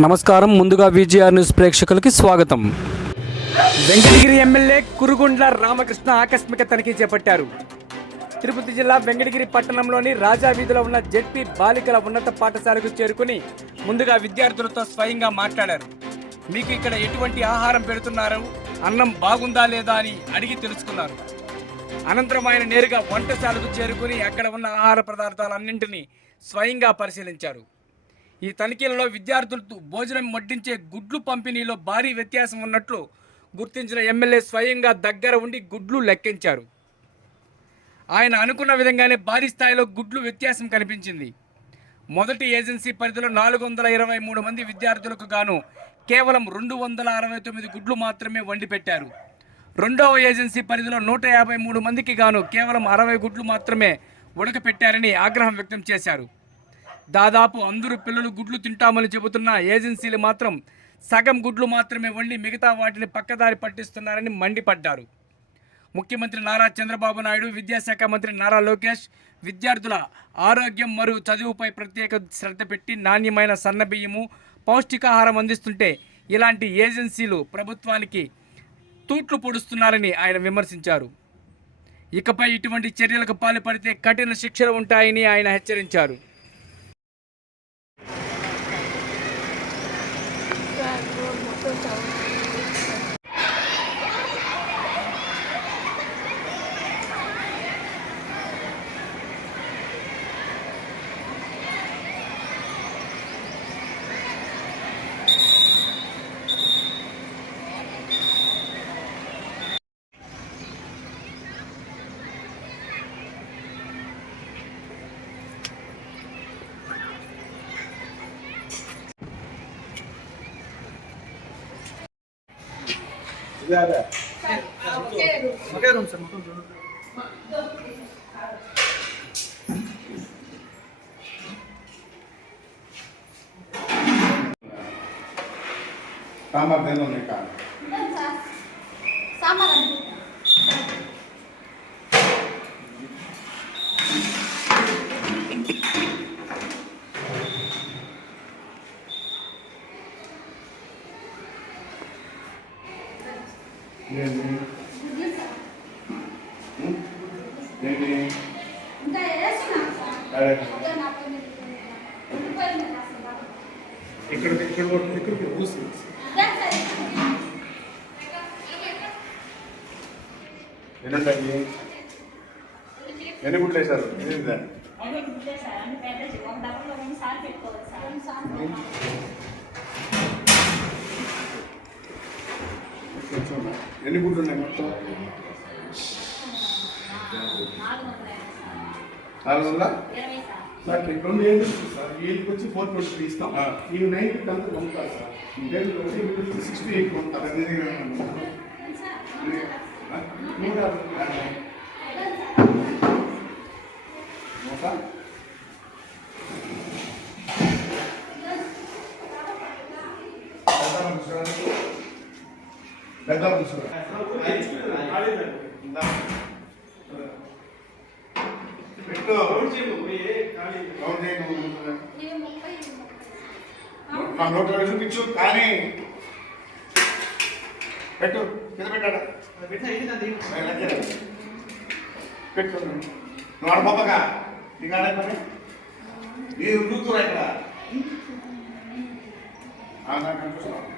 నమస్కారం. ముందుగా VGR news ప్రేక్షకులకి స్వాగతం. వెంకటగిరి ఎమ్మెల్యే కురుగుండ్ల రామకృష్ణ ఆకస్మిక తనిఖీ చేపట్టారు. తిరుపతి జిల్లా వెంకటగిరి పట్టణంలోని రాజా వీధిలో ఉన్న జెడ్పీ బాలికల ఉన్నత పాఠశాలకు చేరుకుని ముందుగా విద్యార్థులతో స్వయంగా మాట్లాడారు. మీకు ఇక్కడ ఎటువంటి ఆహారం పెడుతున్నారు, అన్నం బాగుందా లేదా అని అడిగి తెలుసుకున్నారు. అనంతరం ఆయన నేరుగా వంటశాలకు చేరుకుని అక్కడ ఉన్న ఆహార పదార్థాలన్నింటినీ స్వయంగా పరిశీలించారు. ఈ తనిఖీలలో విద్యార్థులతో భోజనం వడ్డించే గుడ్లు పంపిణీలో భారీ వ్యత్యాసం ఉన్నట్లు గుర్తించిన ఎమ్మెల్యే స్వయంగా దగ్గర ఉండి గుడ్లు లెక్కించారు. ఆయన అనుకున్న విధంగానే భారీ స్థాయిలో గుడ్లు వ్యత్యాసం కనిపించింది. మొదటి ఏజెన్సీ పరిధిలో 423 మంది విద్యార్థులకు గాను కేవలం 269 గుడ్లు మాత్రమే వండి పెట్టారు. రెండవ ఏజెన్సీ పరిధిలో 153 మందికి గాను కేవలం 60 గుడ్లు మాత్రమే ఉడకపెట్టారని ఆగ్రహం వ్యక్తం చేశారు. దాదాపు అందరూ పిల్లలు గుడ్లు తింటామని చెబుతున్న ఏజెన్సీలు మాత్రం సగం గుడ్లు మాత్రమే వండి మిగతా వాటిని పక్కదారి పట్టిస్తున్నారని మండిపడ్డారు. ముఖ్యమంత్రి నారా చంద్రబాబు నాయుడు, విద్యాశాఖ మంత్రి నారా లోకేష్ విద్యార్థుల ఆరోగ్యం మరియు చదువుపై ప్రత్యేక శ్రద్ధ పెట్టి నాణ్యమైన సన్నబియ్యము, పౌష్టికాహారం అందిస్తుంటే ఇలాంటి ఏజెన్సీలు ప్రభుత్వానికి తూట్లు పొడుస్తున్నారని ఆయన విమర్శించారు. ఇకపై ఇటువంటి చర్యలకు పాల్పడితే కఠిన శిక్షలు ఉంటాయని ఆయన హెచ్చరించారు. ఒకే రూమ్ సార్ మొత్తం సాంబార్ దేని ఉన్నాయి కాదు సాంబార్ ఇక్కడ ఊసి ఎన్నుంటాయి, ఎన్ని గుడ్లు వేశారు? ఎన్ని గుడ్లు ఉన్నాయి మొత్తం? 400. సార్ రెండు ఏళ్ళు సార్, ఏళ్ళకి వచ్చి 420 ఇస్తాం. ఇవి 90 అంతా పంపుతారు సార్. 68 పంపుతారు. పెద్ద పెట్టు నా నోట్ చూపించు కానీ పెట్టు కింద పెట్టాడా పెట్టు. నువ్వు ఆడబోపగా నీకు ఆడే పని మీరు కూతురు ఇక్కడ నాకు కనిపిస్తున్నావు.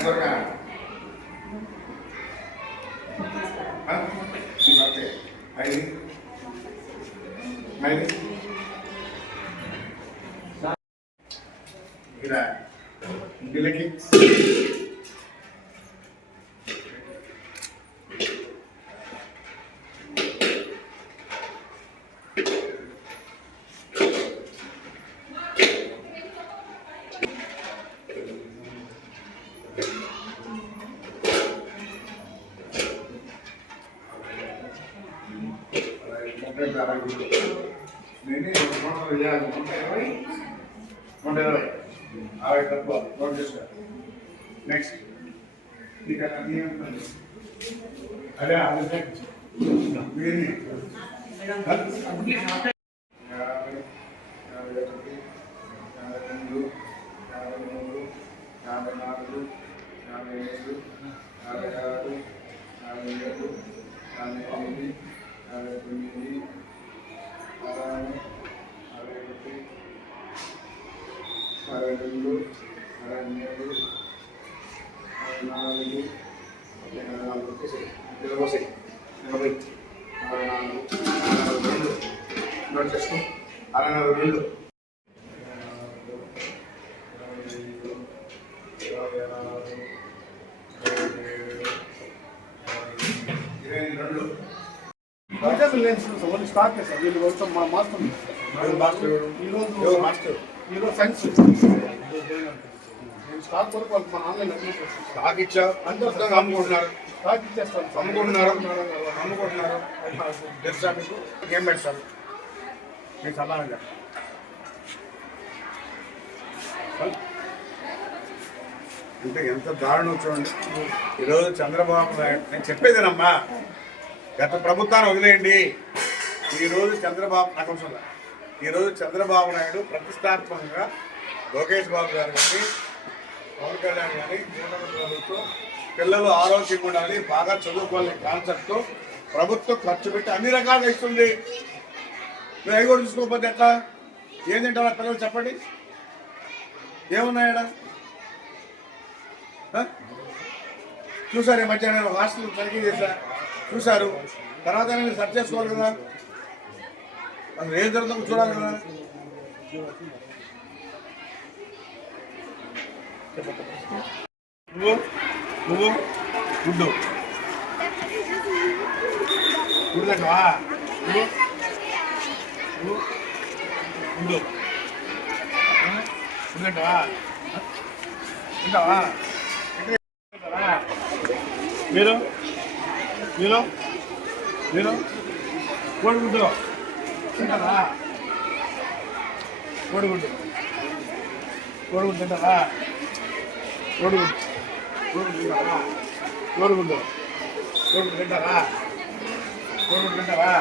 త్వరగా ఐదు ఇక్కడ ఇంటికి నేను 120 తక్కువ నోట్ చేసుకో నెక్స్ట్ ఇక్కడ అదే అదే వీరిని 22 స్టార్ట్ చేశారు వీళ్ళు కొంచెం మా మాస్టర్ ఈరోజు సైన్స్ నేను స్టాక్ కొరకు వాళ్ళకి మన ఆన్లైన్ స్టాక్ ఇచ్చావు అందరూ అమ్ముకుంటున్నారు. స్టాక్ ఇచ్చేస్తాను అమ్ముకుంటున్నారు తెలుసా మీకు? ఏం పెడతారు నేను సమానంగా అంటే ఎంత దారుణం చూడండి. ఈరోజు చంద్రబాబు నాయుడు నేను చెప్పేదేనమ్మా, గత ప్రభుత్వాన్ని వదిలేయండి. ఈరోజు చంద్రబాబు నాయుడు ప్రతిష్టాత్మకంగా లోకేష్ బాబు గారు కానీ పవన్ కళ్యాణ్ కానీ ప్రభుత్వం పిల్లలు ఆరోగ్యంగా ఉండాలి, బాగా చదువుకోవాలని కాన్సెప్ట్తో ప్రభుత్వం ఖర్చు పెట్టి అన్ని రకాలుగా ఇస్తుంది. మీరు అవి కూడా చూసుకోకపోతే ఎట్లా? ఏం తింటారా పిల్లలు చెప్పండి, ఏమున్నాయడా? చూసారు ఈ మధ్య నేను హాస్టల్ తనిఖీ చేశా, చూశారు. తర్వాత మీరు సెర్చ్ చేసుకోవాలి కదా, అసలు ఏం జరుగుతుందో చూడాలి కదా. నువ్వు గుడ్డు గుడ్డుదంటవా? నువ్వు గుడ్డు గుడ్డుదంటవా? తింటావా? మీరు మీరు మీరు కోడిగుడ్డు తింటారా? కోడిగుడ్డు తింటారా? కోడిగుడ్డు తింటారా? కోడిగుడ్డు తింటారా? కోడిగుడ్డు తింటారా?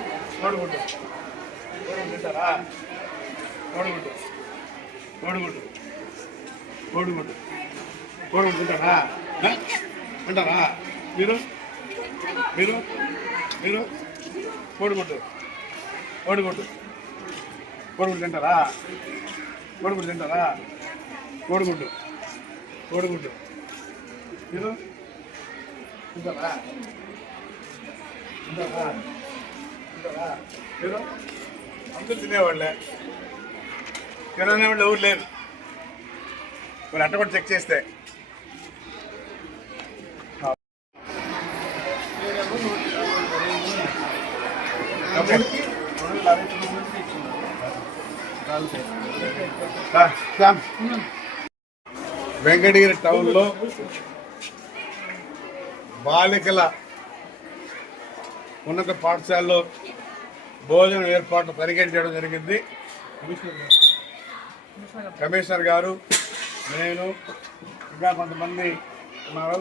కోడిగుడ్డు తింటారా? కోడిగుడ్డు తింటారా? తింటారా? మీరు మీరు మీరు కోడిగుడ్డు తింటారా? కోడిగుడ్డు తింటారా? కోడిగుడ్డు మీరు తింటారా? మీరు అందరూ తినేవాళ్ళే, తిననేవాళ్ళు ఎవరు లేరు. మరి అట్ట కూడా చెక్ చేస్తే వెంకటగిరి టౌన్లో బాలికల ఉన్నత పాఠశాలలో భోజనం ఏర్పాట్లు తనిఖీ చేయడం జరిగింది. కమిషనర్ గారు, నేను, ఇంకా కొంతమంది ఉన్నారు,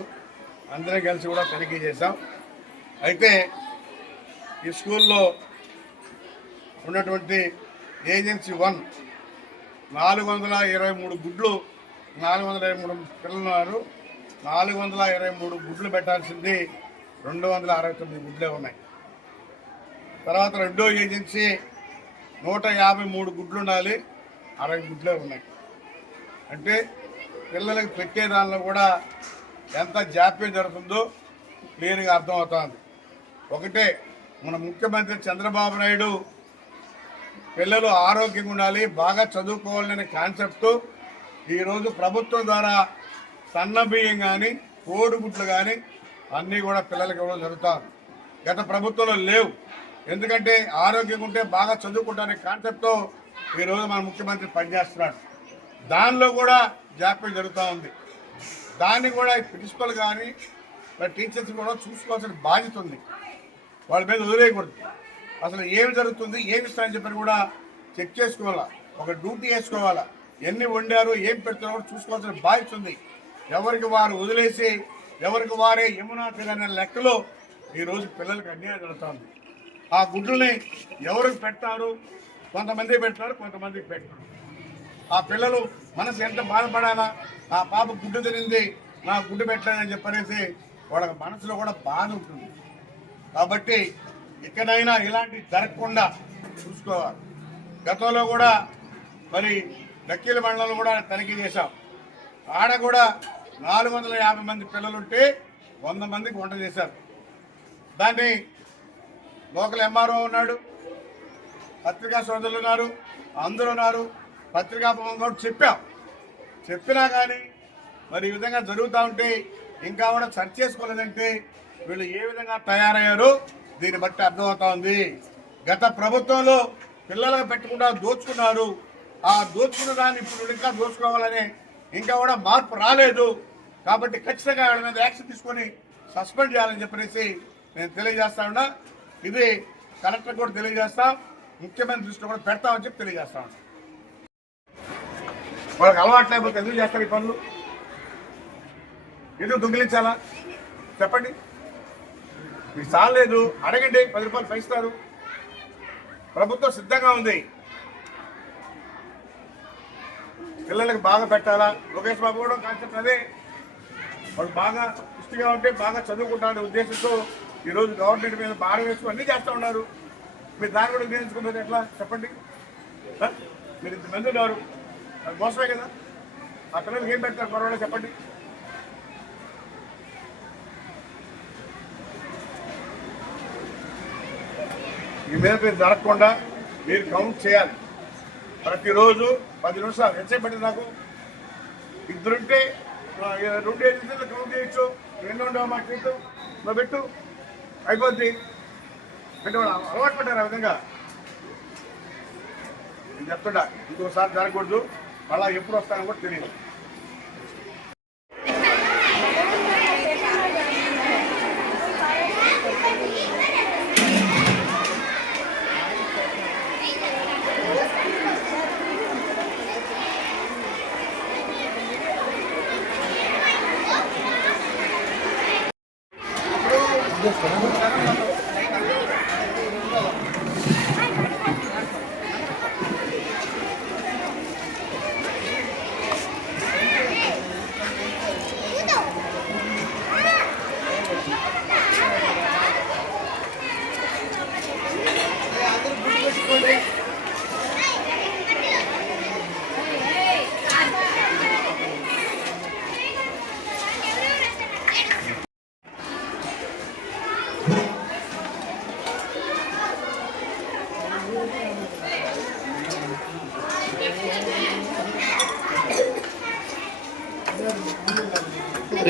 అందరం కలిసి కూడా తనిఖీ చేశాం. అయితే ఈ స్కూల్లో ఉన్నటువంటి ఏజెన్సీ 1 423 గుడ్లు, 423 పిల్లలు ఉన్నారు. 423 గుడ్లు పెట్టాల్సింది 269 గుడ్లే ఉన్నాయి. తర్వాత రెండో ఏజెన్సీ 153 గుడ్లు ఉండాలి, 60 గుడ్లే ఉన్నాయి. అంటే పిల్లలకి పెట్టే దానిలో కూడా ఎంత జాప్యం జరుగుతుందో క్లియర్గా అర్థమవుతుంది. ఒకటే, మన ముఖ్యమంత్రి చంద్రబాబు నాయుడు పిల్లలు ఆరోగ్యంగా ఉండాలి, బాగా చదువుకోవాలనే కాన్సెప్ట్తో ఈరోజు ప్రభుత్వం ద్వారా సన్న బియ్యం కానీ కోడిగుడ్లు కానీ అన్నీ కూడా పిల్లలకి ఇవ్వడం జరుగుతుంది. గత ప్రభుత్వంలో లేవు. ఎందుకంటే ఆరోగ్యంగా ఉంటే బాగా చదువుకుంటారనే కాన్సెప్ట్తో ఈరోజు మన ముఖ్యమంత్రి పనిచేస్తున్నాడు. దానిలో కూడా జాప్యం జరుగుతూ ఉంది. దాన్ని కూడా ప్రిన్సిపల్ కానీ మరి టీచర్స్ కూడా చూసుకోవాల్సిన బాధ్యత ఉంది. వాళ్ళ మీద వదిలేయకూడదు. అసలు ఏమి జరుగుతుంది, ఏమి ఇస్తారని చెప్పని కూడా చెక్ చేసుకోవాలా, ఒక డ్యూటీ వేసుకోవాలా, ఎన్ని వండారు ఏం పెడుతున్నారో చూసుకోవాల్సిన బాధ్యత ఉంది. ఎవరికి వారు వదిలేసి ఎవరికి వారే యమునా తీరనే లెక్కలో ఈరోజు పిల్లలకు అన్యాయం జరుగుతుంది. ఆ గుడ్లని ఎవరికి పెట్టారు, కొంతమంది పెట్టారు, కొంతమందికి పెట్టారు. ఆ పిల్లలు మనసు ఎంత బాధపడాలా, నా పాప గుడ్డు తినింది నా గుడ్డు పెట్టలేదని చెప్పనేసి వాళ్ళకి మనసులో కూడా బాధ ఉంటుంది. కాబట్టి ఇక్కడైనా ఇలాంటి జరగకుండా చూసుకోవాలి. గతంలో కూడా మరి దక్కీల మండలంలో కూడా తనిఖీ చేశాం. ఆడ కూడా 450 మంది పిల్లలుంటే 100 మందికి వంట చేశారు. దాన్ని లోకల్ ఎంఆర్ఓ ఉన్నాడు, పత్రికా సోదరులు ఉన్నారు, అందరూ ఉన్నారు, పత్రికా భవన్ కూడా చెప్పినా కానీ మరి ఈ విధంగా జరుగుతూ ఉంటే ఇంకా కూడా సర్చ్ చేసుకోలేదంటే వీళ్ళు ఏ విధంగా తయారయ్యారో దీన్ని బట్టి అర్థమవుతా ఉంది. గత ప్రభుత్వంలో పిల్లలకు పెట్టకుండా దోచుకున్నారు. ఆ దోచుకున్న దాన్ని ఇప్పుడు ఇంకా దోచుకోవాలని ఇంకా కూడా మార్పు రాలేదు. కాబట్టి ఖచ్చితంగా వాళ్ళ మీద యాక్షన్ తీసుకొని సస్పెండ్ చేయాలని చెప్పేసి నేను తెలియజేస్తా ఉన్నా. ఇది కలెక్టర్ కూడా తెలియజేస్తాం, ముఖ్యమంత్రి దృష్టిలో కూడా పెడతామని చెప్పి తెలియజేస్తా ఉన్నా. వాళ్ళకి అలవాటు లేకపోతే ఎందుకు చేస్తారు ఈ పనులు? ఎందుకు దొంగిలించాలా చెప్పండి? మీకు చాలేదు, అడగండి, 10 రూపాయలు పైస్తారు. ప్రభుత్వం సిద్ధంగా ఉంది, పిల్లలకి బాగా పెట్టాలా. లోకేష్ బాబు కూడా కాన్సెప్ట్ అదే, వాళ్ళు బాగా పుష్టిగా ఉంటే బాగా చదువుకుంటారనే ఉద్దేశంతో ఈరోజు గవర్నమెంట్ మీద భారం వేసుకుని అన్నీ చేస్తూ ఉన్నారు. మీరు దాన్ని కూడా ఉపయోగించుకుంటారు ఎట్లా చెప్పండి? మీరు ఇంతమంది ఉన్నారు, అది మోసమే కదా. ఆ పిల్లలకి ఏం పెడతారు పర్వాలేదు చెప్పండి? ఈ మీద మీరు జరగకుండా మీరు కౌంట్ చేయాలి. ప్రతిరోజు 10 నిమిషాలు ఎంతసేపు పట్టింది నాకు? ఇద్దరుంటే 2 ఏజెన్సీలు కౌంట్ చేయొచ్చు. 2 ఉండవు మా చేతు నువ్వు పెట్టు అయిపోద్ది. అంటే వాళ్ళు అలవాటు పడ్డారు ఆ విధంగా. నేను చెప్తుండా ఇంకోసారి జరగకూడదు, మళ్ళా ఎప్పుడు వస్తానో కూడా తెలియదు.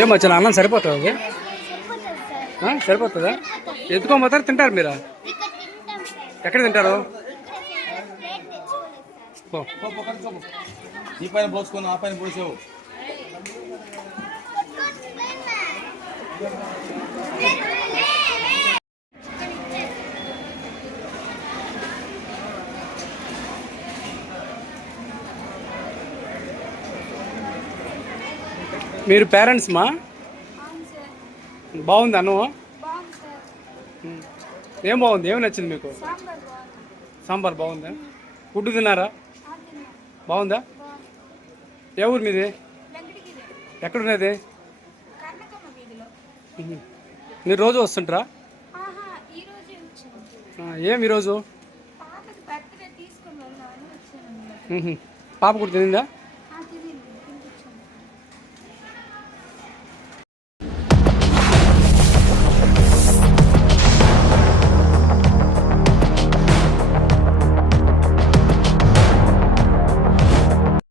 ఏం వచ్చా అన్నం సరిపోతుంది? సరిపోతుందా? ఎత్తుకోపోతారు, తింటారు మీరు? ఎక్కడ తింటారు? ఈ పైన పోసుకొని ఆ పైన పోసావు. మీరు పేరెంట్స్ మా? బాగుంది అన్నం? ఏం బాగుంది? ఏమి నచ్చింది మీకు? సాంబార్ బాగుందా? ఫుడ్ తిన్నారా? బాగుందా? ఏ ఊరు మీది? ఎక్కడున్నది? మీరు రోజు వస్తుంటారా? ఏం ఈరోజు? పాప కూడా తినిందా?